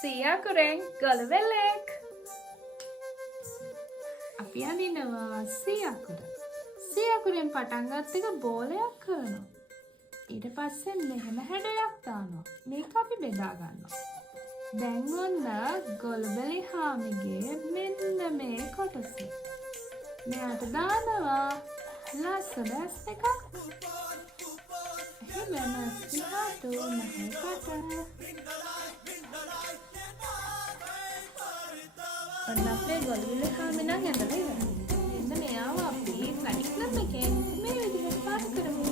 සියකුරෙන් ගොළුවෙල්ලෙක්. අපි අඳිනවා සියකුර. සියකුරෙන් පටන් ගත්ත එක බෝලයක් කරනවා. ඊට පස්සේ මෙහෙම හැඩයක් දානවා. මේක අපි බෙදා ගන්නවා. දැන් ඔන්න ගොළුබෙලි හාමිගේ මෙන්න මේ කොටස. මෙයාට දානවා ලස්සන ඇස් එකක්. එහෙම සිහාට නැහැකට. ඔන්න අපේ ගොළුබෙලි හාමි නම් ඇඳලා ඉවරයි. මෙන්න මෙයාව අපි ෆ්ලැටික් නම් එකෙන් මේ විදිහට පාස් කරමු.